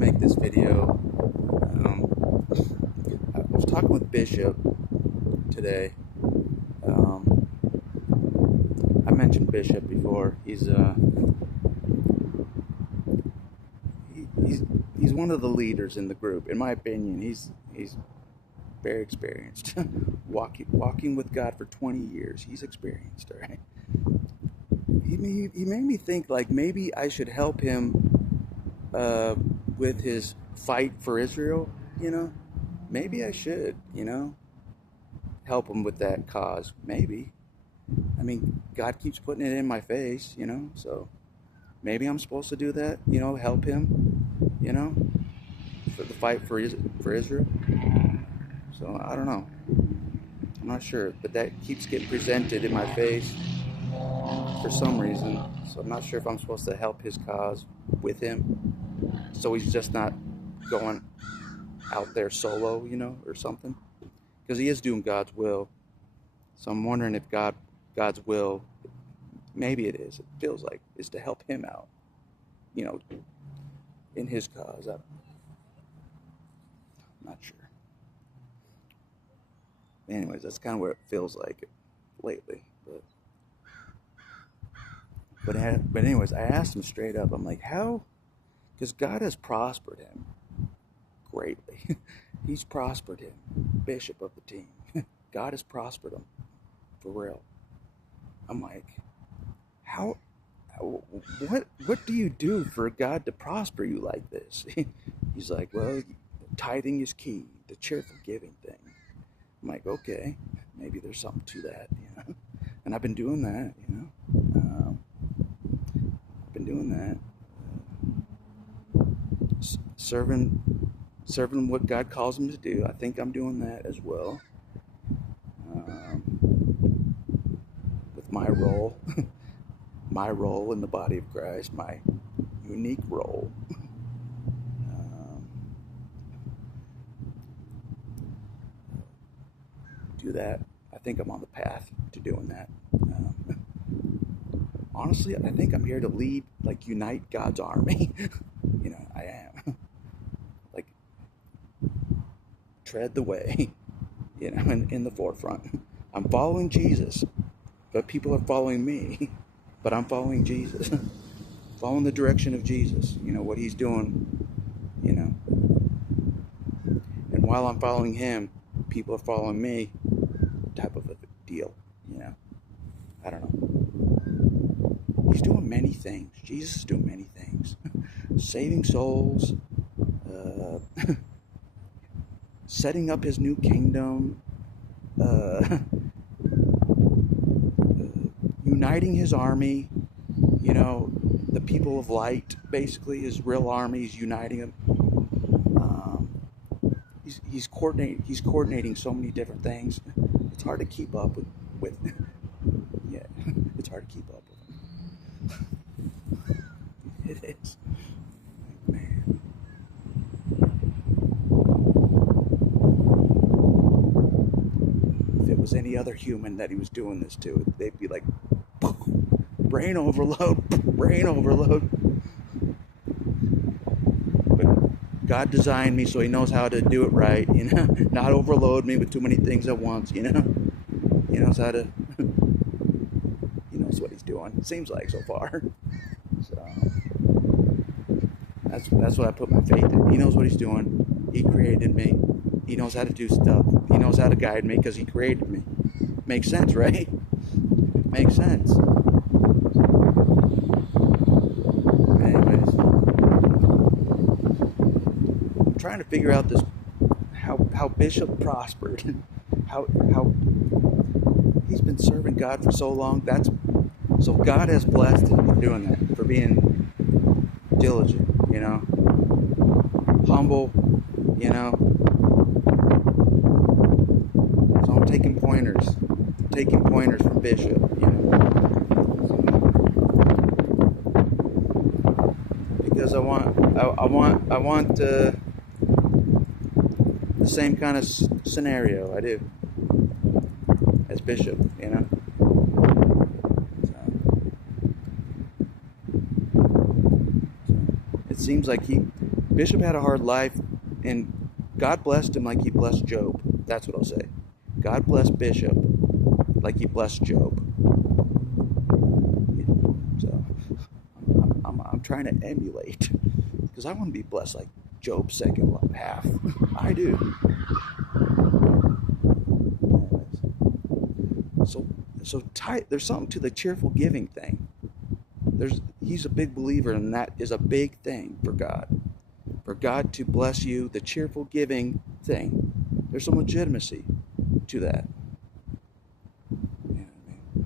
make this video. I was talking with Bishop today. I mentioned Bishop before. He's one of the leaders in the group. In my opinion, he's very experienced. walking with God for 20 years. He's experienced, all right? He made me think like maybe I should help him with his fight for Israel, Maybe I should, help him with that cause. Maybe. I mean, God keeps putting it in my face, so maybe I'm supposed to do that, help him, for the fight for Israel. So I don't know. I'm not sure, but that keeps getting presented in my face for some reason. So I'm not sure if I'm supposed to help his cause with him, so he's just not going out there solo, or something, because he is doing God's will. So I'm wondering if God's will, maybe it is. It feels like is to help him out, in his cause. I'm not sure. Anyways, that's kind of what it feels like lately. But anyways, I asked him straight up. I'm like, how? Because God has prospered him greatly. He's prospered him, bishop of the team. God has prospered him, for real. I'm like, how? What do you do for God to prosper you like this? He's like, well, tithing is key, the cheerful giving thing. I'm like, okay, maybe there's something to that, And I've been doing that, I've been doing that. Serving what God calls him to do. I think I'm doing that as well. With my role, my role in the body of Christ, my unique role. Do that. I think I'm on the path to doing that. Honestly, I think I'm here to lead, unite God's army. I am. Tread the way, in the forefront. I'm following Jesus, but people are following me. But I'm following Jesus. Following the direction of Jesus, what he's doing, And while I'm following him, people are following me, type of a deal, I don't know. He's doing many things. Jesus is doing many things. Saving souls, setting up his new kingdom, uniting his army, the people of light, basically, his real army. He's uniting them. He's coordinating so many different things. It's hard to keep up with yeah, it's hard to keep up with him. It is. Man. If it was any other human that he was doing this to, they'd be like, brain overload. But God designed me so he knows how to do it right, not overload me with too many things at once, He knows how to, he knows what he's doing, it seems like so far. So that's what I put my faith in. He knows what he's doing. He created me. He knows how to do stuff. He knows how to guide me because he created me. Makes sense, right? Makes sense. Anyways, I'm trying to figure out this how Bishop prospered. How he's been serving God for so long. So God has blessed him for doing that, for being diligent, humble, So I'm taking pointers from Bishop, because I want the same kind of scenario I do as Bishop, It seems like Bishop had a hard life, and God blessed him like he blessed Job. That's what I'll say. God blessed Bishop like he blessed Job. So I'm trying to emulate, because I want to be blessed like Job's second half. I do. So there's something to the cheerful giving thing. He's a big believer, and that is a big thing for God. For God to bless you, the cheerful giving thing. There's some legitimacy to that. You know what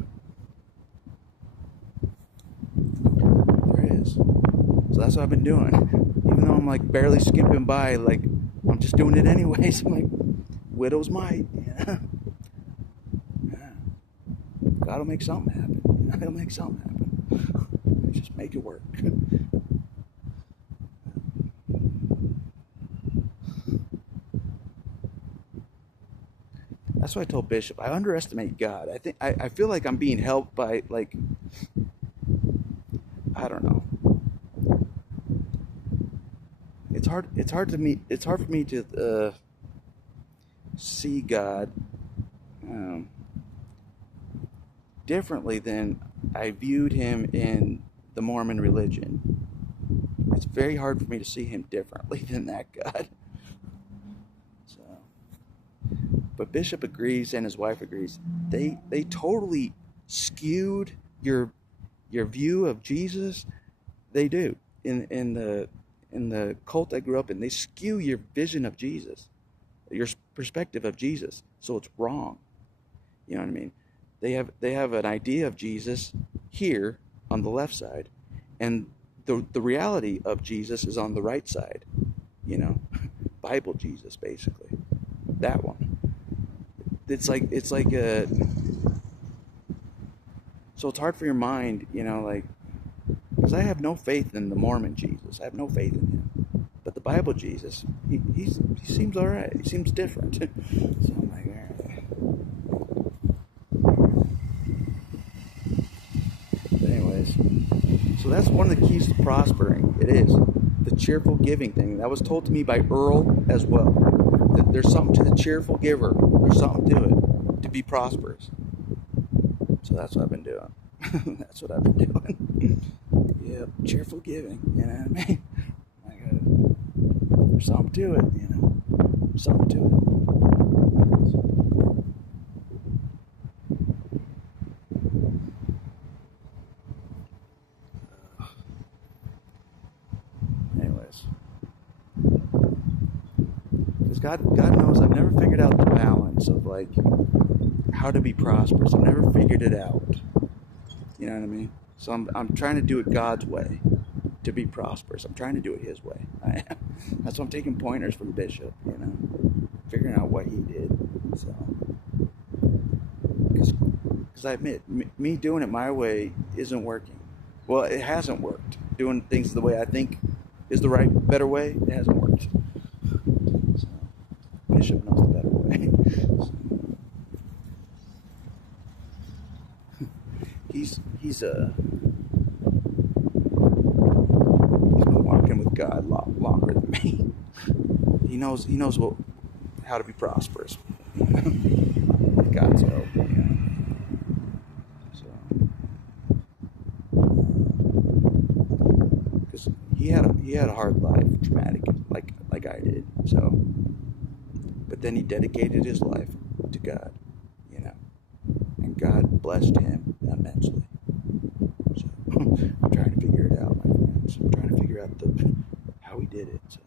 I mean? There is. So that's what I've been doing. Even though I'm like barely skimping by, like I'm just doing it anyways. I'm like, widow's mite. Yeah. God will make something happen. He'll make something happen. Just make it work. That's what I told Bishop. I underestimate God. I feel like I'm being helped by, like, I don't know. It's hard for me to see God differently than I viewed him in the Mormon religion. It's very hard for me to see him differently than that God. So, but Bishop agrees, and his wife agrees. They totally skewed your view of Jesus. They do in the cult I grew up in. They skew your vision of Jesus, your perspective of Jesus. So it's wrong. You know what I mean? They have an idea of Jesus here on the left side, and the reality of Jesus is on the right side. You know, Bible Jesus, basically, that one. It's like a. So it's hard for your mind, you know, like, because I have no faith in the Mormon Jesus. I have no faith in him. But the Bible Jesus, he seems all right. He seems different. So I'm like, all right. Anyways, so that's one of the keys to prospering. It is the cheerful giving thing. That was told to me by Earl as well. There's something to the cheerful giver. There's something to it to be prosperous. So that's what I've been doing. That's what I've been doing. Yep, cheerful giving. You know what I mean? There's something to it. You know, there's something to it. Because God knows I've never figured out the balance of, like, how to be prosperous. I've never figured it out. You know what I mean? So I'm trying to do it God's way to be prosperous. I'm trying to do it His way. That's why I'm taking pointers from Bishop. You know, figuring out what he did. So, because I admit, me doing it my way isn't working. Well, it hasn't worked. Doing things the way I think is the right, better way, it hasn't worked. So, Bishop knows the better way. So, he's been walking with God a lot longer than me. He knows how to be prosperous. With God's help. Yeah. So, because he had a hard life, traumatic, like I did. So, but then he dedicated his life to God, you know, and God blessed him immensely. So I'm trying to figure it out, my friends. I'm trying to figure out how he did it. So.